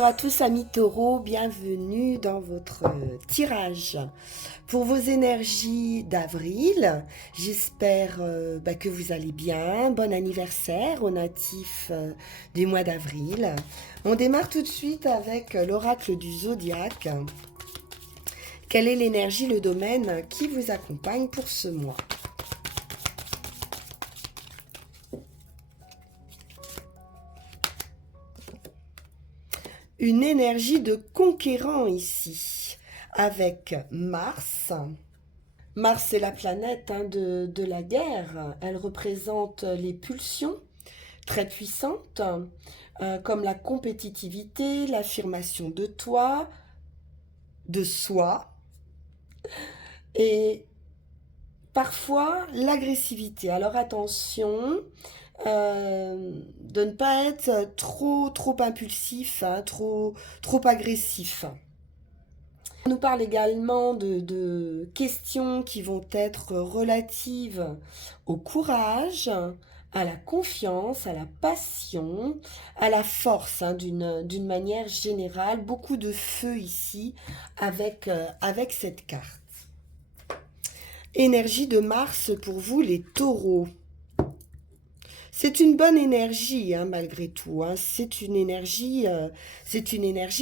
Bonjour à tous amis taureaux, bienvenue dans votre tirage pour vos énergies d'avril. J'espère que vous allez bien. Bon anniversaire aux natifs du mois d'avril. On démarre tout de suite avec l'oracle du zodiaque. Quelle est l'énergie, le domaine qui vous accompagne pour ce mois ? Une énergie de conquérant ici, avec Mars. Mars, c'est la planète de la guerre. Elle représente les pulsions très puissantes, comme la compétitivité, l'affirmation de toi, de soi, et parfois l'agressivité. Alors attention, de ne pas être trop impulsif, trop agressif. On nous parle également de questions qui vont être relatives au courage, à la confiance, à la passion, à la force, d'une manière générale. Beaucoup de feu ici avec cette carte. Énergie de Mars pour vous les taureaux. C'est une bonne énergie, malgré tout. C'est une énergie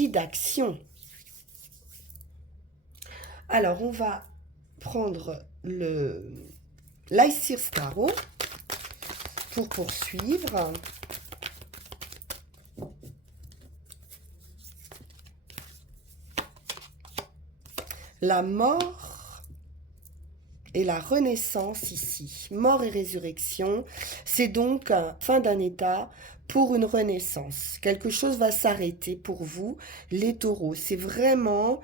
d'action. Alors, on va prendre l'Ice Tarot pour poursuivre. La mort et la renaissance ici. Mort et résurrection, c'est donc fin d'un état pour une renaissance. Quelque chose va s'arrêter pour vous, les taureaux. C'est vraiment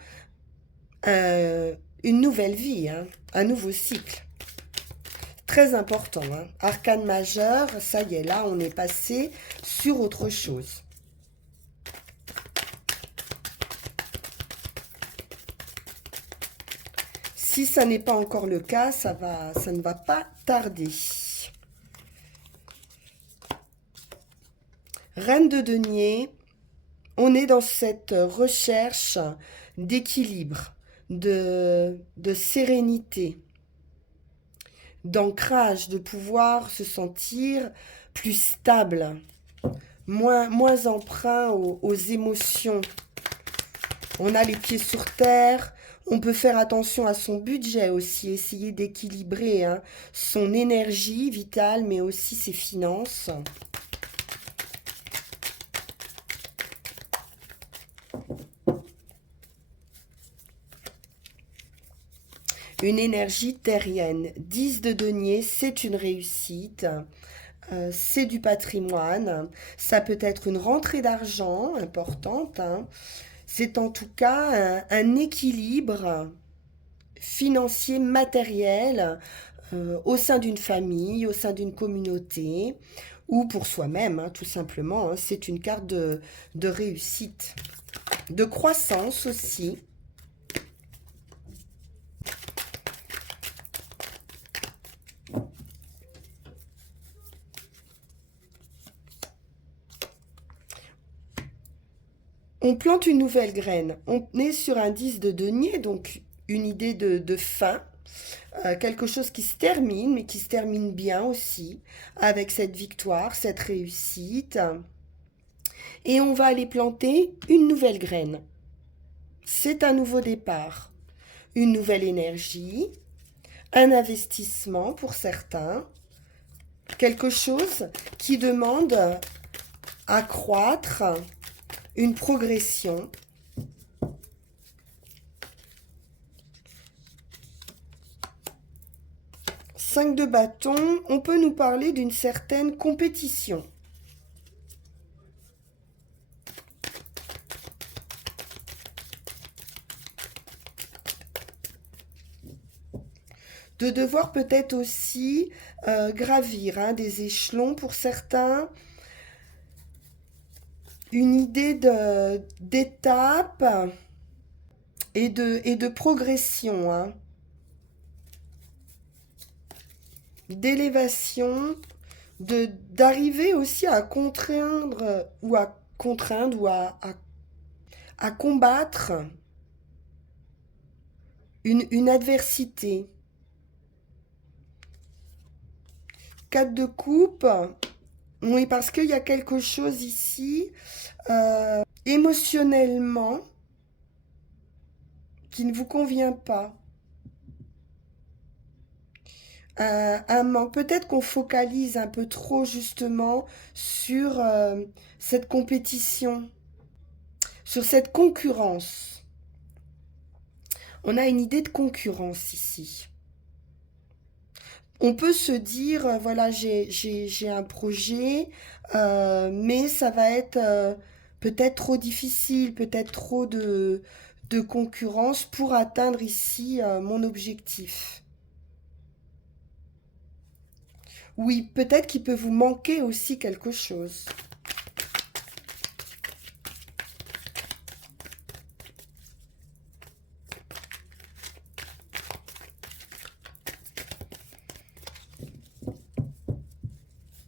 une nouvelle vie, un nouveau cycle. Très important. Arcane majeur, ça y est, là, on est passé sur autre chose. Si ça n'est pas encore le cas, ça ne va pas tarder. Reine de denier, on est dans cette recherche d'équilibre, de sérénité, d'ancrage, de pouvoir se sentir plus stable, moins emprunt aux émotions. On a les pieds sur terre. On peut faire attention à son budget aussi, essayer d'équilibrer son énergie vitale, mais aussi ses finances. Une énergie terrienne. 10 de denier, c'est une réussite. C'est du patrimoine. Ça peut être une rentrée d'argent importante. C'est en tout cas un équilibre financier, matériel, au sein d'une famille, au sein d'une communauté, ou pour soi-même, tout simplement. C'est une carte de réussite, de croissance aussi. On plante une nouvelle graine. On est sur un 10 de denier, donc une idée de fin. Quelque chose qui se termine, mais qui se termine bien aussi, avec cette victoire, cette réussite. Et on va aller planter une nouvelle graine. C'est un nouveau départ, une nouvelle énergie, un investissement pour certains, quelque chose qui demande à croître, une progression. 5 de bâton, on peut nous parler d'une certaine compétition. De devoir peut-être aussi gravir des échelons pour certains. Une idée d'étape et de progression, d'élévation, d'arriver aussi à contraindre ou à à combattre une adversité. 4 de coupe. Oui, parce qu'il y a quelque chose ici, émotionnellement, qui ne vous convient pas. Un manque. Peut-être qu'on focalise un peu trop justement sur cette compétition, sur cette concurrence. On a une idée de concurrence ici. On peut se dire, voilà, j'ai un projet, mais ça va être peut-être trop difficile, peut-être trop de concurrence pour atteindre ici mon objectif. Oui, peut-être qu'il peut vous manquer aussi quelque chose.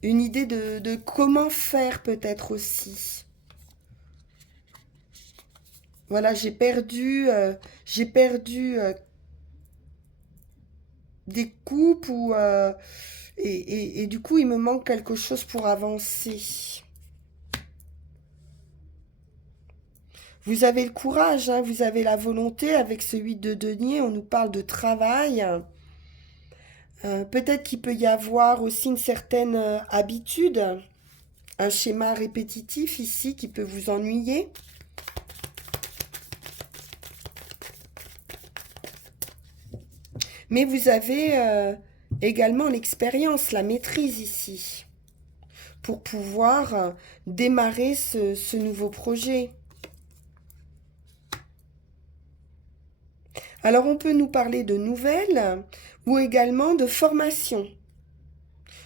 Une idée de comment faire peut-être aussi. Voilà, j'ai perdu des coupes ou, et du coup, il me manque quelque chose pour avancer. Vous avez le courage, hein, vous avez la volonté. Avec ce 8 de denier, on nous parle de travail. Peut-être qu'il peut y avoir aussi une certaine habitude, un schéma répétitif ici qui peut vous ennuyer. Mais vous avez également l'expérience, la maîtrise ici, pour pouvoir démarrer ce nouveau projet. Alors on peut nous parler de nouvelles ou également de formation.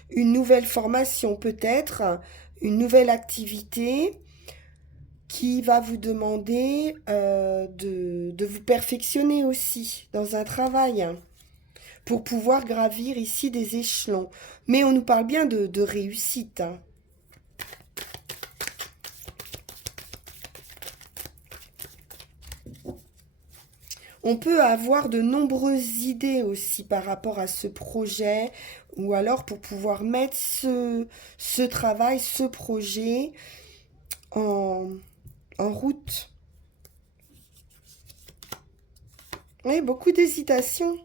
Une nouvelle formation peut-être, une nouvelle activité qui va vous demander de vous perfectionner aussi dans un travail pour pouvoir gravir ici des échelons. Mais on nous parle bien de réussite, hein. On peut avoir de nombreuses idées aussi par rapport à ce projet ou alors pour pouvoir mettre ce travail, ce projet en, en route. Oui, beaucoup d'hésitation.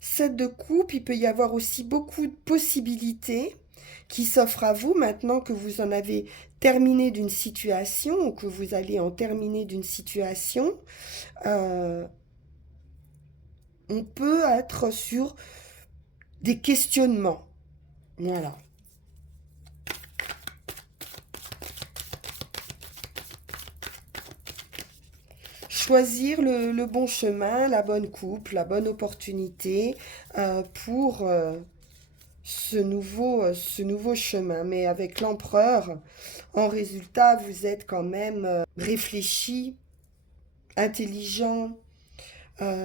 7 de coupe, il peut y avoir aussi beaucoup de possibilités qui s'offrent à vous maintenant que vous en avez terminé d'une situation ou que vous allez en terminer d'une situation. Euh, on peut être sur des questionnements. Voilà. Choisir le bon chemin, la bonne coupe, la bonne opportunité pour ce nouveau chemin. Mais avec l'empereur, en résultat, vous êtes quand même réfléchi, intelligent,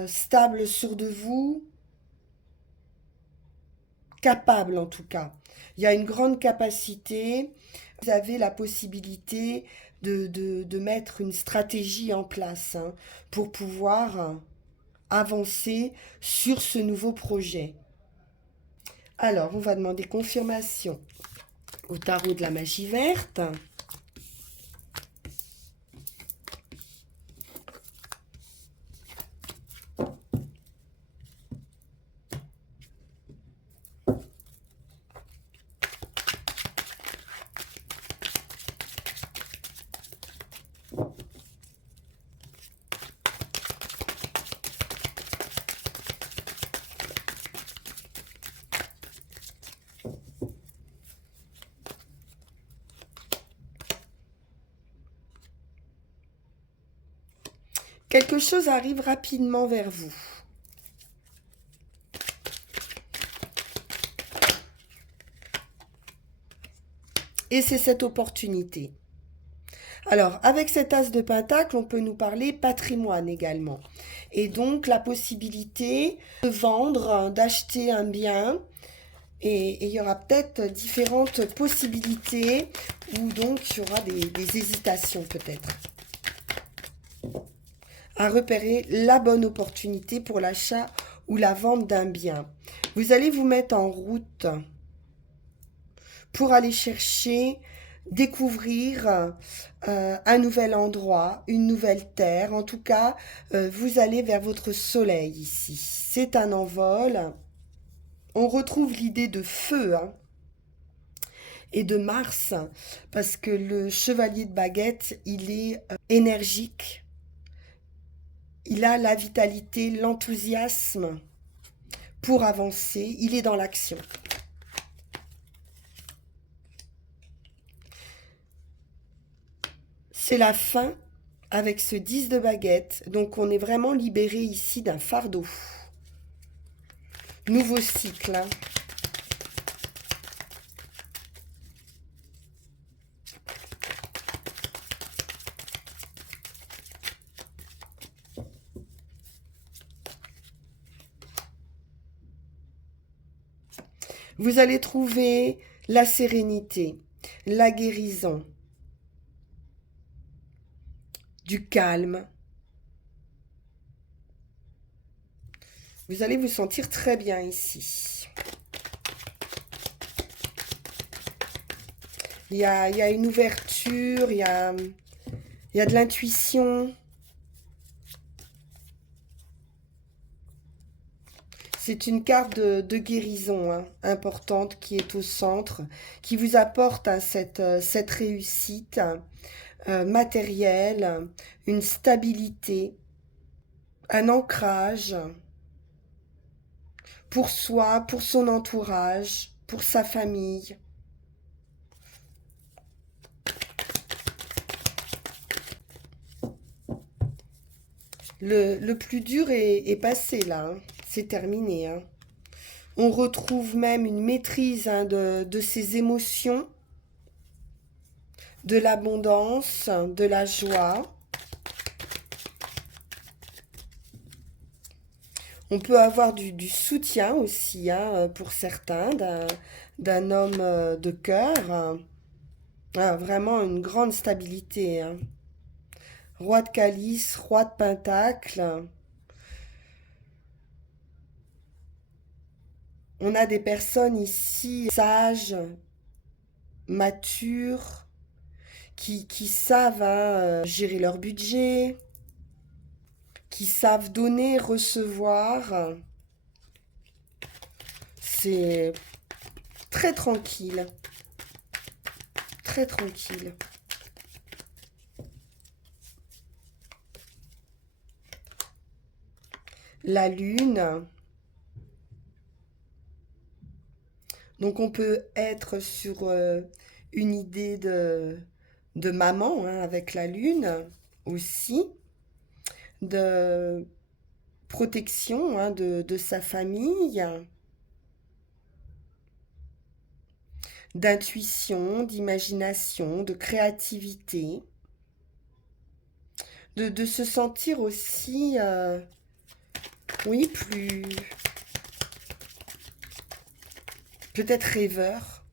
stable, sûr de vous, capable en tout cas. Il y a une grande capacité. Vous avez la possibilité de mettre une stratégie en place hein, pour pouvoir avancer sur ce nouveau projet. Alors, on va demander confirmation au tarot de la magie verte. Quelque chose arrive rapidement vers vous. Et c'est cette opportunité. Alors, avec cet as de pentacle, on peut nous parler patrimoine également. Et donc, la possibilité de vendre, d'acheter un bien. Et il y aura peut-être différentes possibilités ou donc il y aura des hésitations peut-être. à repérer la bonne opportunité pour l'achat ou la vente d'un bien. Vous allez vous mettre en route pour aller chercher, découvrir un nouvel endroit, une nouvelle terre. En tout cas, vous allez vers votre soleil ici. C'est un envol. On retrouve l'idée de feu, hein, et de Mars, parce que le chevalier de baguette, il est énergique. Il a la vitalité, l'enthousiasme pour avancer. Il est dans l'action. C'est la fin avec ce 10 de baguette. Donc on est vraiment libéré ici d'un fardeau. Nouveau cycle, hein. Vous allez trouver la sérénité, la guérison, du calme. Vous allez vous sentir très bien ici. Il y a une ouverture, il y a de l'intuition. C'est une carte de guérison, hein, importante qui est au centre, qui vous apporte, hein, cette réussite matérielle, une stabilité, un ancrage pour soi, pour son entourage, pour sa famille. Le plus dur est passé là, hein. C'est terminé, hein. On retrouve même une maîtrise, hein, de ses émotions, de l'abondance, de la joie. On peut avoir du soutien aussi, hein, pour certains, d'un homme de cœur. Ah, vraiment une grande stabilité, hein. Roi de calice, roi de pentacle. On a des personnes ici sages, matures, qui savent, hein, gérer leur budget, qui savent donner, recevoir. C'est très tranquille, très tranquille. La lune. Donc on peut être sur une idée de maman, hein, avec la lune aussi, de protection, hein, de sa famille, d'intuition, d'imagination, de créativité, de se sentir aussi, oui, plus peut-être rêveur.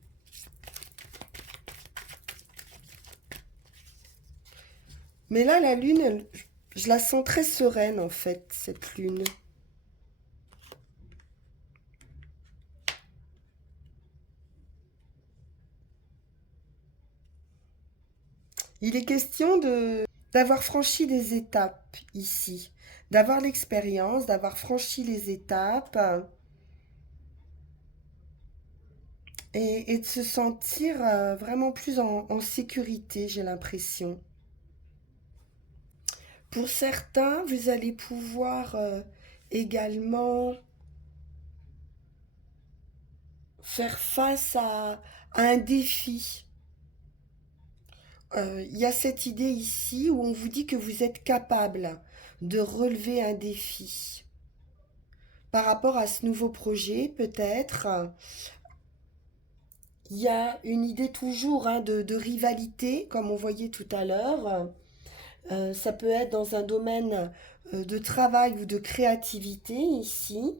Mais là, la lune, je la sens très sereine en fait, cette lune. Il est question de d'avoir franchi des étapes ici, d'avoir l'expérience, d'avoir franchi les étapes, et de se sentir vraiment plus en sécurité, j'ai l'impression. Pour certains, vous allez pouvoir également faire face à un défi. Il y a cette idée ici où on vous dit que vous êtes capable de relever un défi. Par rapport à ce nouveau projet, peut-être, il y a une idée toujours, hein, de rivalité, comme on voyait tout à l'heure. Ça peut être dans un domaine de travail ou de créativité ici,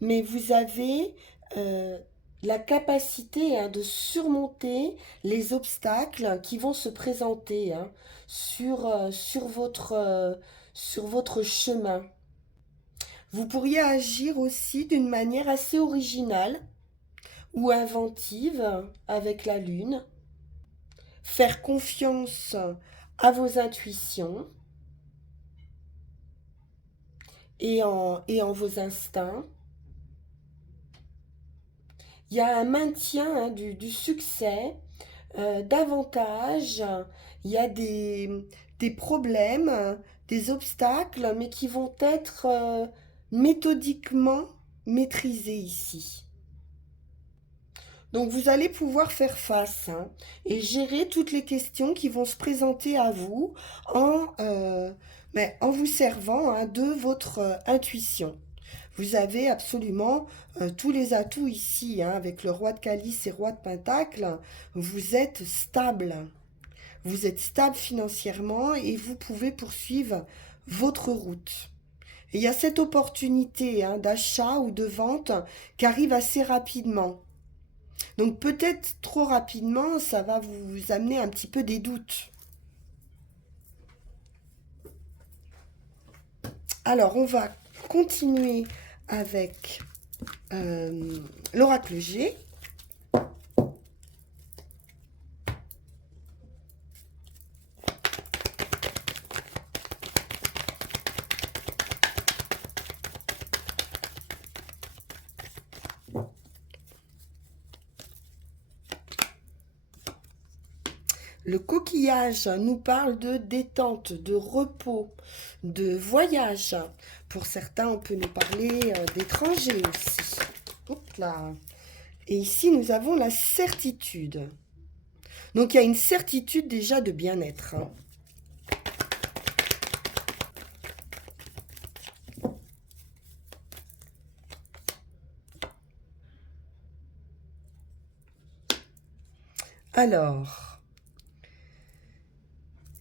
mais vous avez euh, la capacité hein, de surmonter les obstacles qui vont se présenter hein, sur votre chemin. Vous pourriez agir aussi d'une manière assez originale ou inventive avec la lune, faire confiance à vos intuitions et en vos instincts. Il y a un maintien hein, du succès, davantage. Il y a des problèmes, des obstacles, mais qui vont être méthodiquement maîtrisés ici. Donc vous allez pouvoir faire face hein, et gérer toutes les questions qui vont se présenter à vous en vous servant hein, de votre intuition. Vous avez absolument tous les atouts ici, hein, avec le roi de calice et roi de pentacle. Vous êtes stable. Vous êtes stable financièrement et vous pouvez poursuivre votre route. Et il y a cette opportunité hein, d'achat ou de vente qui arrive assez rapidement. Donc peut-être trop rapidement, ça va vous amener un petit peu des doutes. Alors on va continuer avec l'oracle G. Le coquillage nous parle de détente, de repos, de voyage. Pour certains, on peut nous parler d'étrangers aussi. Hop là. Et ici, nous avons la certitude. Donc, il y a une certitude déjà de bien-être. Hein. Alors,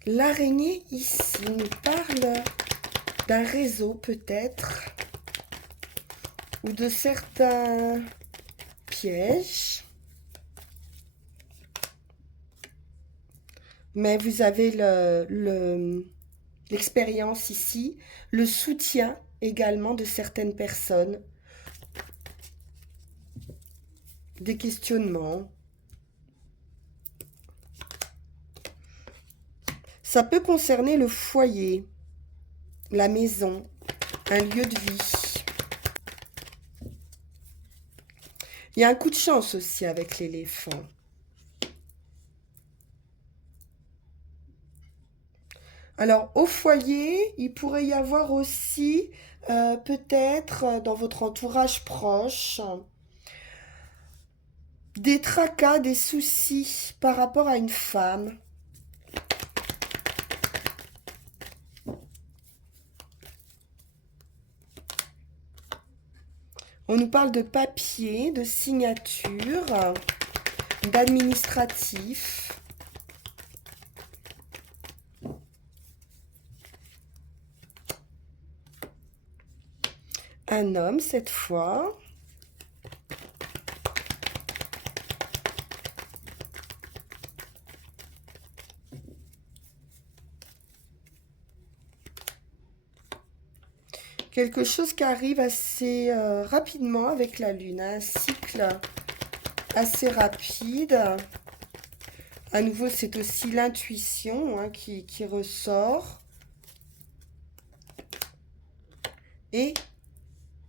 l'araignée ici nous parle d'un réseau peut-être, ou de certains pièges. Mais vous avez l'expérience ici, le soutien également de certaines personnes, des questionnements. Ça peut concerner le foyer, la maison, un lieu de vie. Il y a un coup de chance aussi avec l'éléphant. Alors, au foyer, il pourrait y avoir aussi, peut-être, dans votre entourage proche, des tracas, des soucis par rapport à une femme. On nous parle de papier, de signature, d'administratif. Un homme cette fois. Quelque chose qui arrive assez rapidement avec la lune, hein, un cycle assez rapide. À nouveau, c'est aussi l'intuition hein, qui ressort. Et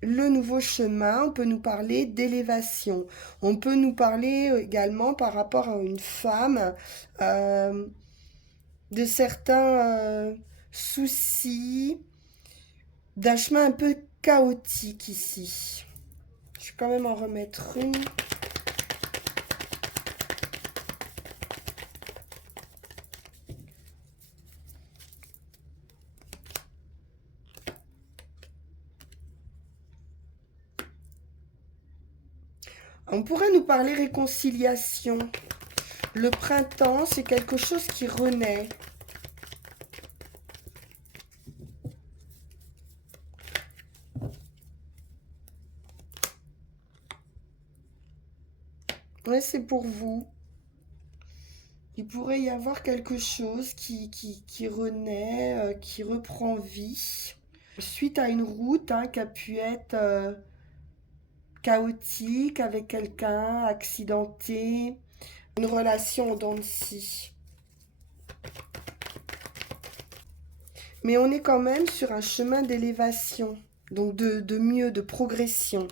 le nouveau chemin, on peut nous parler d'élévation. On peut nous parler également par rapport à une femme, euh, de certains soucis, d'un chemin un peu chaotique ici. Je vais quand même en remettre une. On pourrait nous parler réconciliation. Le printemps, c'est quelque chose qui renaît. Ouais, c'est pour vous. Il pourrait y avoir quelque chose qui renaît, qui reprend vie. Suite à une route hein, qui a pu être chaotique avec quelqu'un, accidenté, une relation en dents de scie. Mais on est quand même sur un chemin d'élévation, donc de mieux, de progression.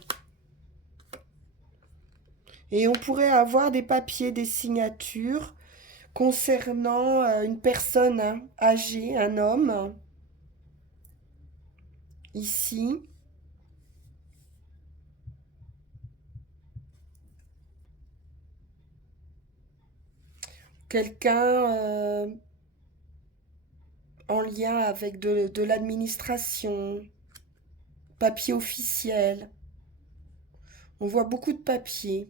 Et on pourrait avoir des papiers, des signatures concernant une personne hein, âgée, un homme, ici. Quelqu'un en lien avec de l'administration, papier officiel. On voit beaucoup de papiers.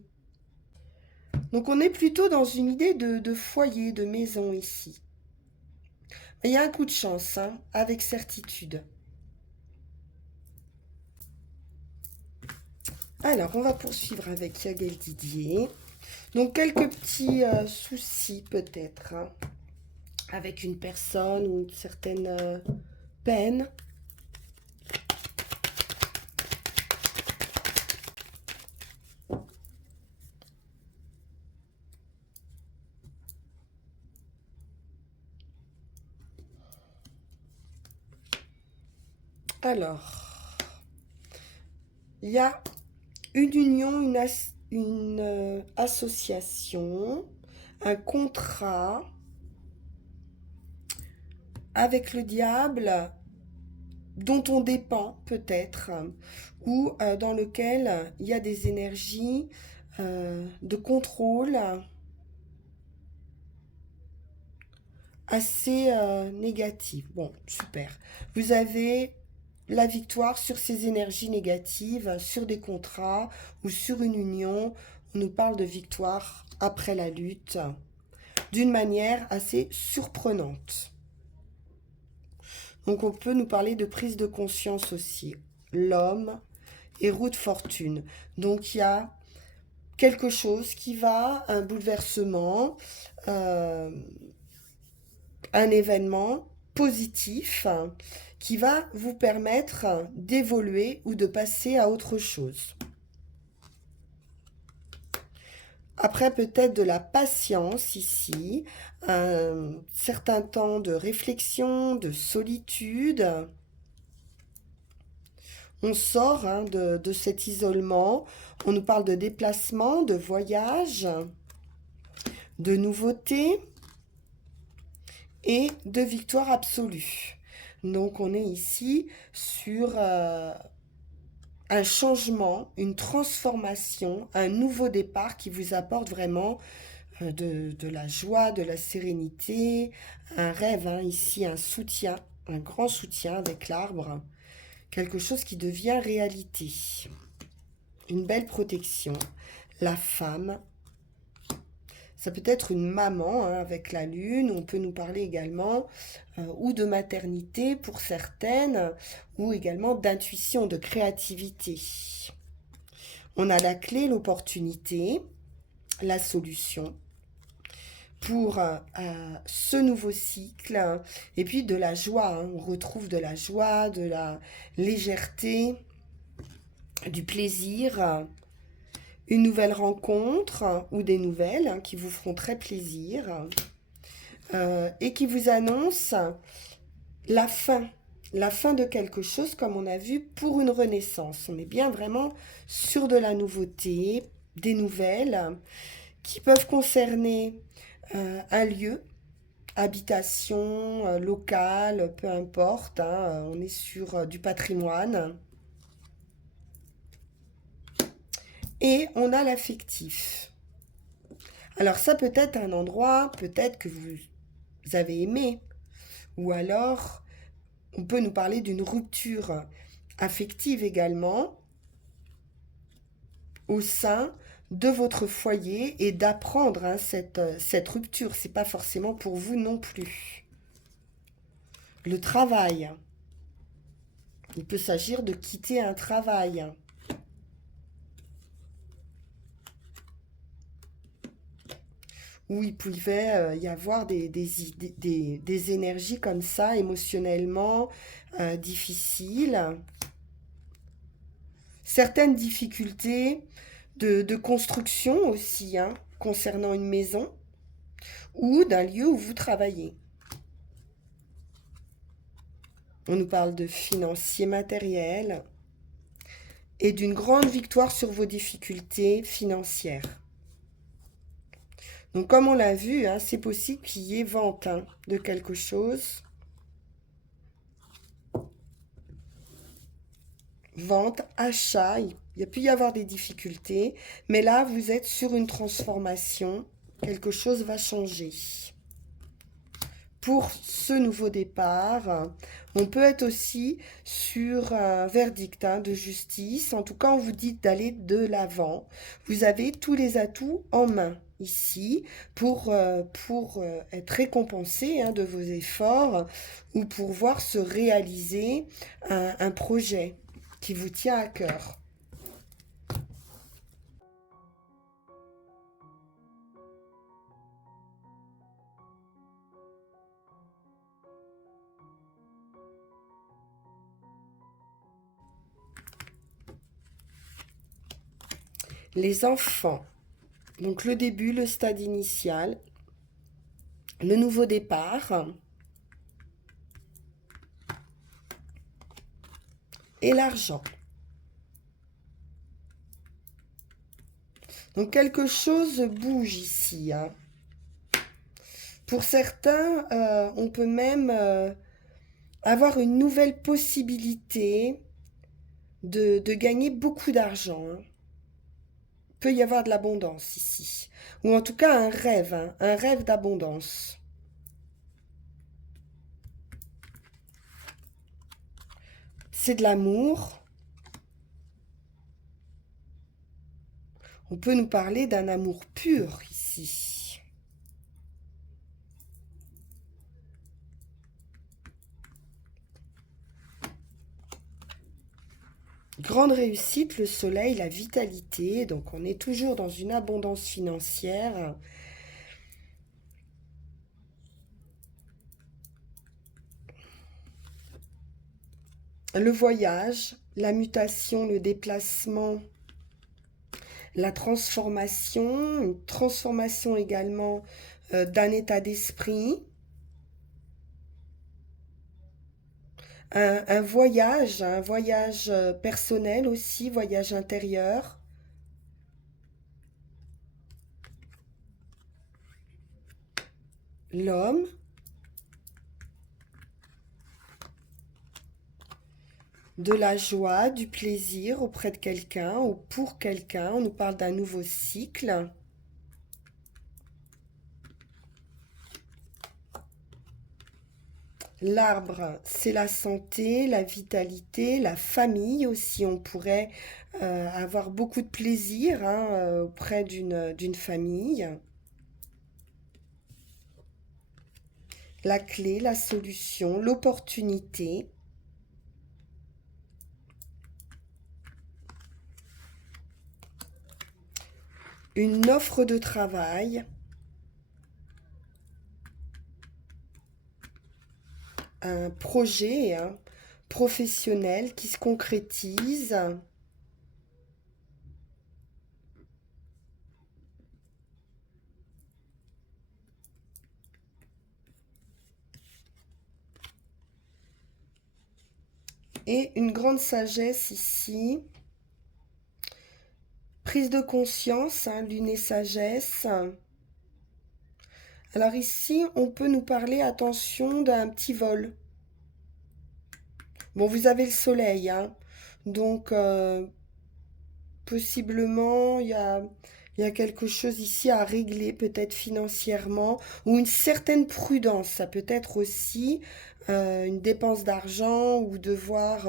Donc on est plutôt dans une idée de foyer, de maison ici. Il y a un coup de chance, hein, avec certitude. Alors, on va poursuivre avec Yagel Didier. Donc, quelques petits soucis peut-être, hein, avec une personne ou une certaine peine. Alors, il y a une union, une association, un contrat avec le diable dont on dépend peut-être, ou dans lequel il y a des énergies de contrôle assez négatives. Bon, super. Vous avez la victoire sur ces énergies négatives, sur des contrats ou sur une union. On nous parle de victoire après la lutte d'une manière assez surprenante. Donc on peut nous parler de prise de conscience aussi. L'homme et roue de fortune. Donc il y a quelque chose qui va, un bouleversement, euh, un événement positif qui va vous permettre d'évoluer ou de passer à autre chose. Après peut-être de la patience ici, un certain temps de réflexion, de solitude. On sort hein, de cet isolement. On nous parle de déplacement, de voyage, de nouveautés et de victoire absolue. Donc on est ici sur un changement, une transformation, un nouveau départ qui vous apporte vraiment de la joie, de la sérénité, un rêve, hein, ici un soutien, un grand soutien avec l'arbre, quelque chose qui devient réalité, une belle protection. La femme, ça peut être une maman hein, avec la lune, on peut nous parler également ou de maternité pour certaines, ou également d'intuition, de créativité. On a la clé, l'opportunité, la solution pour ce nouveau cycle, hein, et puis de la joie, hein. On retrouve de la joie, de la légèreté, du plaisir, une nouvelle rencontre ou des nouvelles hein, qui vous feront très plaisir et qui vous annoncent la fin. La fin de quelque chose, comme on a vu, pour une renaissance. On est bien vraiment sur de la nouveauté, des nouvelles qui peuvent concerner un lieu, habitation, locale, peu importe. Hein, on est sur du patrimoine. Et on a l'affectif. Alors ça peut être un endroit, peut-être que vous avez aimé. Ou alors, on peut nous parler d'une rupture affective également au sein de votre foyer et d'apprendre hein, cette rupture. C'est pas forcément pour vous non plus. Le travail. Il peut s'agir de quitter un travail. où il pouvait y avoir des énergies comme ça, émotionnellement difficiles, certaines difficultés de construction aussi, hein, concernant une maison ou d'un lieu où vous travaillez. On nous parle de financier matériel et d'une grande victoire sur vos difficultés financières. Donc comme on l'a vu, hein, c'est possible qu'il y ait vente, hein, de quelque chose. Vente, achat, il y a pu y avoir des difficultés, mais là vous êtes sur une transformation, quelque chose va changer. Pour ce nouveau départ, on peut être aussi sur un verdict, hein, de justice. En tout cas, on vous dit d'aller de l'avant. Vous avez tous les atouts en main ici pour être récompensé, hein, de vos efforts ou pour voir se réaliser un projet qui vous tient à cœur. Les enfants, donc le début, le stade initial, le nouveau départ et l'argent. Donc quelque chose bouge ici, hein. Pour certains, on peut même avoir une nouvelle possibilité de gagner beaucoup d'argent, hein. Il peut y avoir de l'abondance ici. Ou en tout cas un rêve, hein, un rêve d'abondance. C'est de l'amour. On peut nous parler d'un amour pur ici. Grande réussite, le soleil, la vitalité. Donc on est toujours dans une abondance financière. Le voyage, la mutation, le déplacement, la transformation, une transformation également d'un état d'esprit, un voyage personnel aussi, voyage intérieur, l'homme, de la joie, du plaisir auprès de quelqu'un ou pour quelqu'un. On nous parle d'un nouveau cycle. L'arbre, c'est la santé, la vitalité, la famille aussi. On pourrait avoir beaucoup de plaisir, hein, auprès d'une famille. La clé, la solution, l'opportunité. Une offre de travail. Un projet, hein, professionnel qui se concrétise. Et une grande sagesse ici. Prise de conscience, hein, lune et sagesse. Alors ici, on peut nous parler, attention, d'un petit vol. Bon, vous avez le soleil, hein, donc possiblement il y a quelque chose ici à régler, peut-être financièrement, ou une certaine prudence. Ça peut être aussi une dépense d'argent ou devoir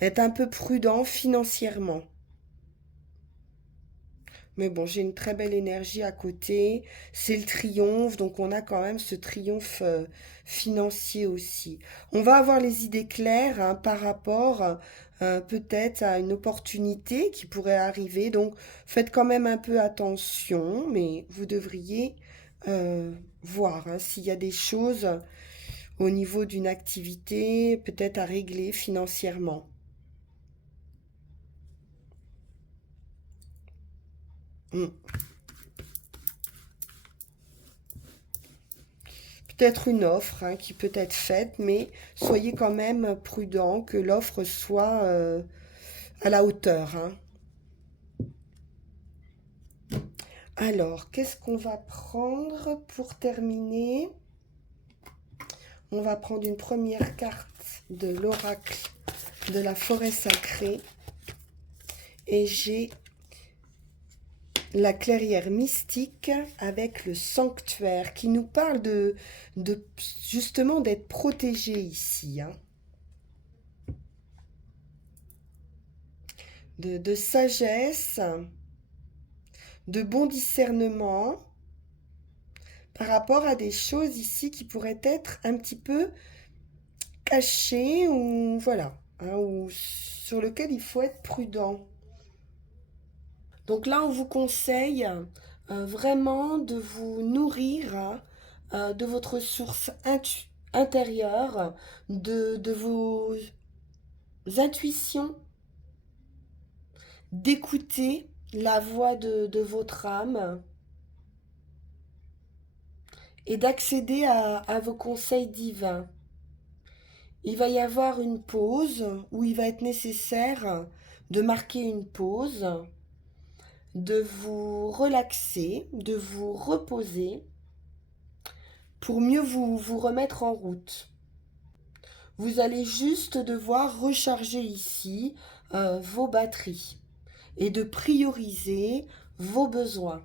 être un peu prudent financièrement. Mais bon, j'ai une très belle énergie à côté. C'est le triomphe, donc on a quand même ce triomphe financier aussi. On va avoir les idées claires, hein, par rapport peut-être à une opportunité qui pourrait arriver. Donc faites quand même un peu attention, mais vous devriez voir hein, s'il y a des choses au niveau d'une activité peut-être à régler financièrement. Mm. Peut-être une offre hein, qui peut être faite, mais soyez quand même prudent que l'offre soit à la hauteur. Hein. Alors, qu'est-ce qu'on va prendre pour terminer? On va prendre une première carte de l'oracle de la forêt sacrée. Et j'ai la clairière mystique avec le sanctuaire qui nous parle de justement d'être protégé ici. Hein. De sagesse, de bon discernement par rapport à des choses ici qui pourraient être un petit peu cachées ou voilà, hein, ou sur lequel il faut être prudent. Donc là, on vous conseille vraiment de vous nourrir hein, de votre source intérieure, de vos intuitions, d'écouter la voix de votre âme et d'accéder à vos conseils divins. Il va y avoir une pause où il va être nécessaire de marquer une pause, de vous relaxer, de vous reposer pour mieux vous remettre en route. Vous allez juste devoir recharger ici vos batteries et de prioriser vos besoins.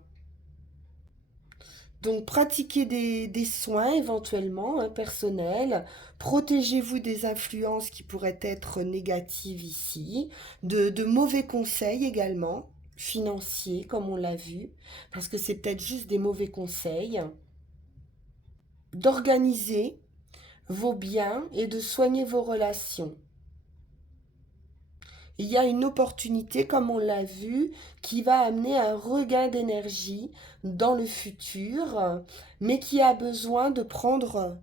Donc pratiquez des soins éventuellement hein, personnels, protégez-vous des influences qui pourraient être négatives ici, de mauvais conseils également, financiers comme on l'a vu, parce que c'est peut-être juste des mauvais conseils, d'organiser vos biens et de soigner vos relations. Il y a une opportunité, comme on l'a vu, qui va amener un regain d'énergie dans le futur, mais qui a besoin de prendre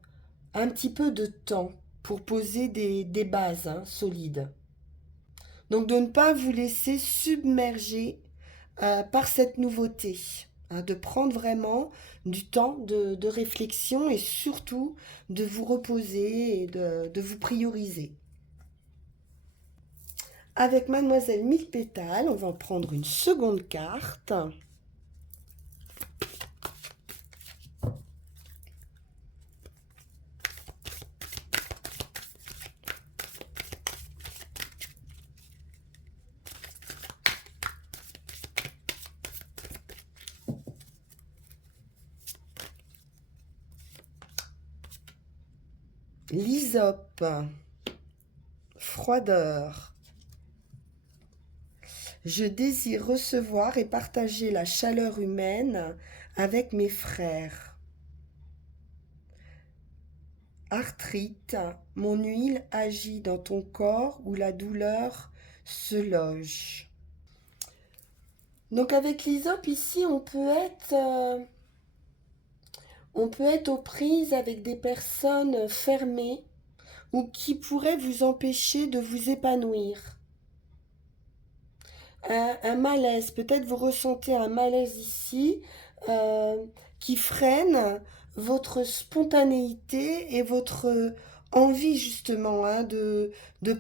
un petit peu de temps pour poser des bases hein, solides. Donc de ne pas vous laisser submerger par cette nouveauté, hein, de prendre vraiment du temps de réflexion et surtout de vous reposer et de vous prioriser. Avec Mademoiselle Mille Pétales, on va prendre une seconde carte. L'hysope, froideur. Je désire recevoir et partager la chaleur humaine avec mes frères. Arthrite, mon huile agit dans ton corps où la douleur se loge. Donc avec l'hysope ici, on peut être aux prises avec des personnes fermées ou qui pourraient vous empêcher de vous épanouir. Un malaise, peut-être vous ressentez un malaise ici euh, qui freine votre spontanéité et votre envie justement hein, de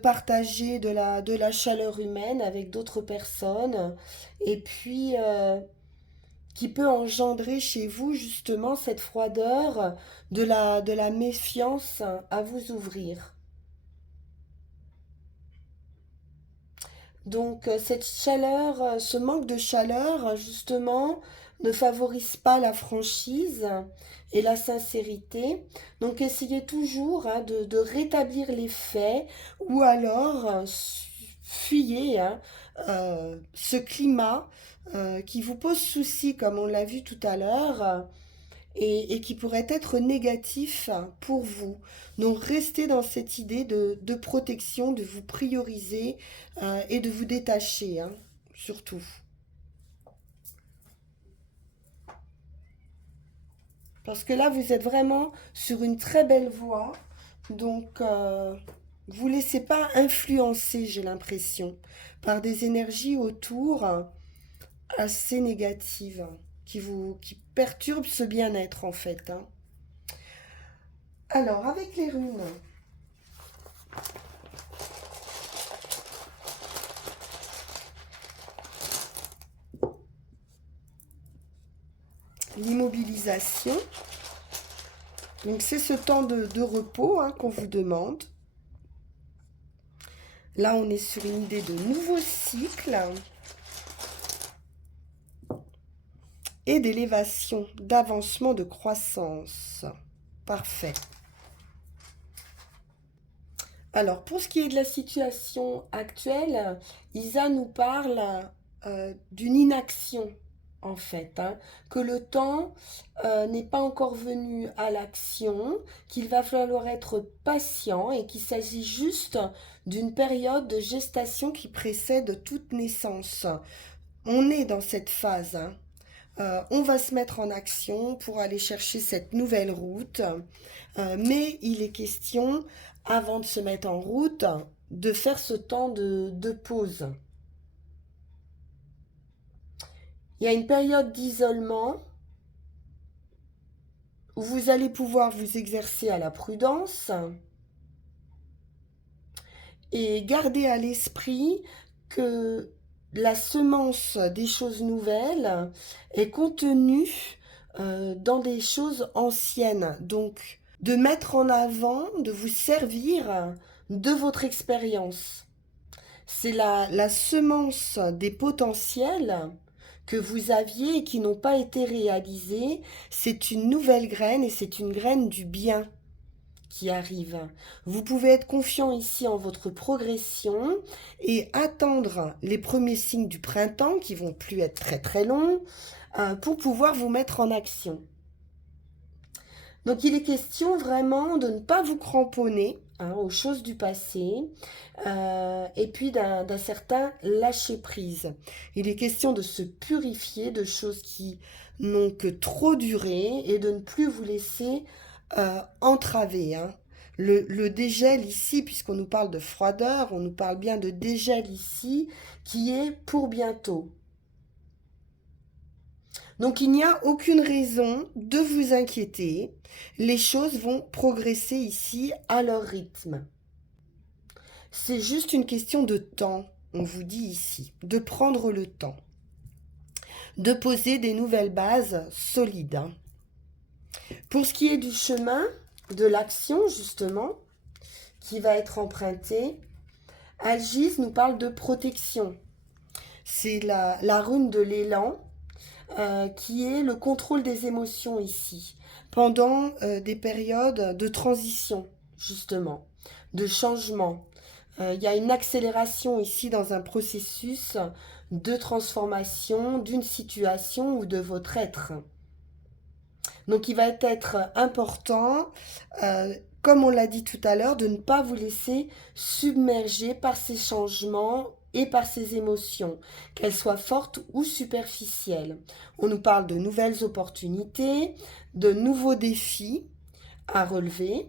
partager de la chaleur humaine avec d'autres personnes et puis qui peut engendrer chez vous justement cette froideur de la méfiance à vous ouvrir. Donc cette chaleur, ce manque de chaleur, justement, ne favorise pas la franchise et la sincérité. Donc essayez toujours hein, de rétablir les faits ou alors fuyez hein, ce climat qui vous pose souci, comme on l'a vu tout à l'heure, et qui pourrait être négatif pour vous. Donc restez dans cette idée de protection, de vous prioriser et de vous détacher, hein, surtout. Parce que là, vous êtes vraiment sur une très belle voie. Donc, vous ne laissez pas influencer, j'ai l'impression, par des énergies autour assez négatives qui perturbent ce bien-être, en fait, hein. Alors, avec les runes, l'immobilisation. Donc, c'est ce temps de repos hein, qu'on vous demande. Là, on est sur une idée de nouveau cycle et d'élévation, d'avancement, de croissance. Parfait. Alors, pour ce qui est de la situation actuelle, Isa nous parle d'une inaction, en fait, hein, que le temps n'est pas encore venu à l'action, qu'il va falloir être patient et qu'il s'agit juste d'une période de gestation qui précède toute naissance. On est dans cette phase, hein. On va se mettre en action pour aller chercher cette nouvelle route. Mais il est question, avant de se mettre en route, de faire ce temps de pause. Il y a une période d'isolement où vous allez pouvoir vous exercer à la prudence et garder à l'esprit que la semence des choses nouvelles est contenue dans des choses anciennes. Donc, de mettre en avant, de vous servir de votre expérience. C'est la semence des potentiels que vous aviez et qui n'ont pas été réalisés. C'est une nouvelle graine et c'est une graine du bien qui arrive. Vous pouvez être confiant ici en votre progression et attendre les premiers signes du printemps qui vont plus être très très longs pour pouvoir vous mettre en action. Donc il est question vraiment de ne pas vous cramponner hein, aux choses du passé et puis d'un certain lâcher-prise. Il est question de se purifier de choses qui n'ont que trop duré et de ne plus vous laisser entraver, hein. Le dégel ici, puisqu'on nous parle de froideur, on nous parle bien de dégel ici, qui est pour bientôt. Donc il n'y a aucune raison de vous inquiéter. Les choses vont progresser ici à leur rythme. C'est juste une question de temps, on vous dit ici, de prendre le temps, de poser des nouvelles bases solides. Pour ce qui est du chemin, de l'action justement, qui va être emprunté, Algis nous parle de protection. C'est la rune de l'élan, qui est le contrôle des émotions ici, pendant des périodes de transition, justement, de changement. Il y a une accélération ici dans un processus de transformation d'une situation ou de votre être. Donc il va être important, comme on l'a dit tout à l'heure, de ne pas vous laisser submerger par ces changements et par ces émotions, qu'elles soient fortes ou superficielles. On nous parle de nouvelles opportunités, de nouveaux défis à relever.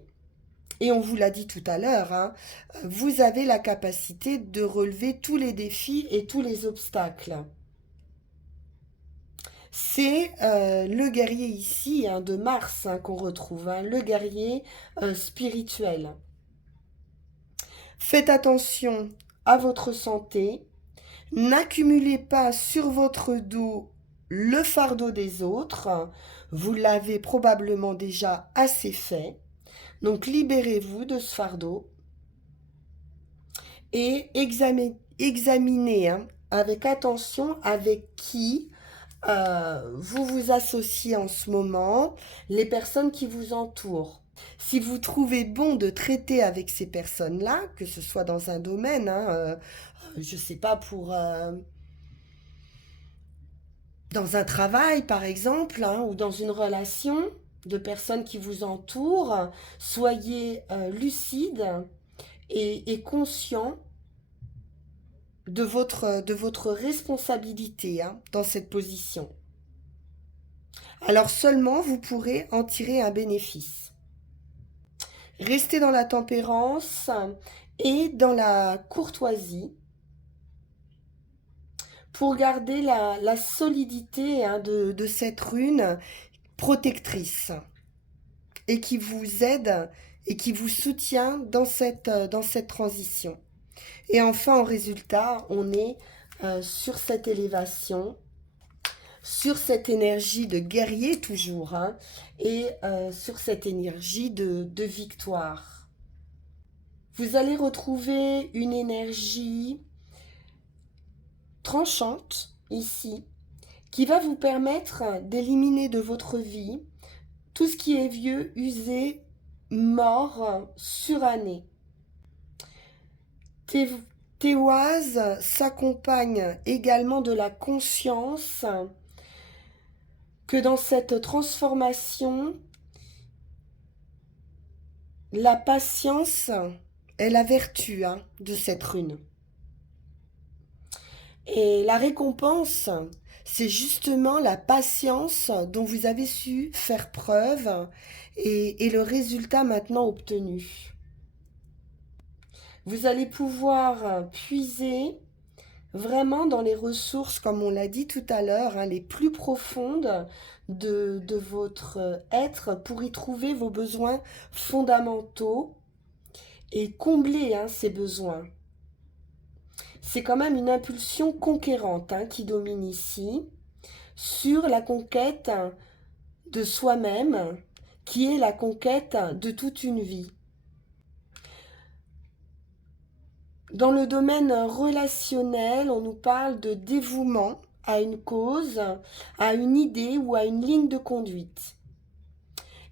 Et on vous l'a dit tout à l'heure, hein, vous avez la capacité de relever tous les défis et tous les obstacles. C'est le guerrier ici hein, de Mars hein, qu'on retrouve, hein, le guerrier spirituel. Faites attention à votre santé. N'accumulez pas sur votre dos le fardeau des autres. Vous l'avez probablement déjà assez fait. Donc libérez-vous de ce fardeau et examinez hein, avec attention avec qui vous vous associez en ce moment, les personnes qui vous entourent. Si vous trouvez bon de traiter avec ces personnes-là, que ce soit dans un domaine, hein, je ne sais pas, dans un travail par exemple, hein, ou dans une relation de personnes qui vous entourent, soyez lucide et conscient de votre responsabilité hein, dans cette position. alors seulement vous pourrez en tirer un bénéfice. Restez dans la tempérance et dans la courtoisie pour garder la solidité de cette rune protectrice et qui vous aide et qui vous soutient dans cette transition. Et enfin, en résultat, on est sur cette élévation, sur cette énergie de guerrier toujours, hein, et sur cette énergie de victoire. Vous allez retrouver une énergie tranchante ici, qui va vous permettre d'éliminer de votre vie tout ce qui est vieux, usé, mort, suranné. Téoise s'accompagne également de la conscience que dans cette transformation, la patience est la vertu de cette rune. Et la récompense, c'est justement la patience dont vous avez su faire preuve et le résultat maintenant obtenu. Vous allez pouvoir puiser vraiment dans les ressources, comme on l'a dit tout à l'heure, les plus profondes de votre être pour y trouver vos besoins fondamentaux et combler ces besoins. C'est quand même une impulsion conquérante qui domine ici sur la conquête de soi-même, qui est la conquête de toute une vie. Dans le domaine relationnel, on nous parle de dévouement à une cause, à une idée ou à une ligne de conduite.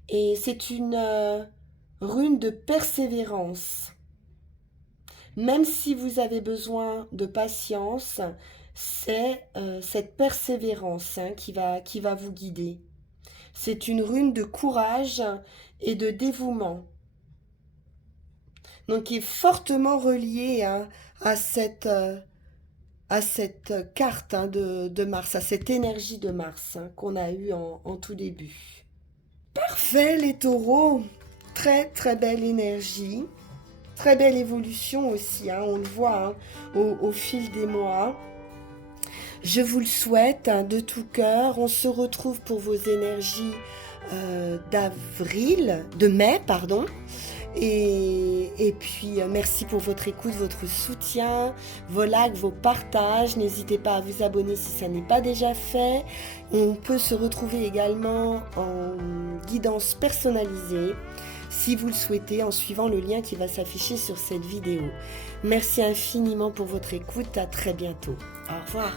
Et c'est une rune de persévérance. Même si vous avez besoin de patience, c'est cette persévérance qui va vous guider. C'est une rune de courage et de dévouement. Donc qui est fortement reliée à cette carte de Mars, à cette énergie de Mars qu'on a eue en tout début. Parfait les taureaux, très très belle énergie. Très belle évolution aussi, on le voit au fil des mois. Je vous le souhaite de tout cœur. On se retrouve pour vos énergies de mai, pardon. Et puis, merci pour votre écoute, votre soutien, vos likes, vos partages. N'hésitez pas à vous abonner si ça n'est pas déjà fait. On peut se retrouver également en guidance personnalisée, si vous le souhaitez, en suivant le lien qui va s'afficher sur cette vidéo. Merci infiniment pour votre écoute. À très bientôt. Au revoir.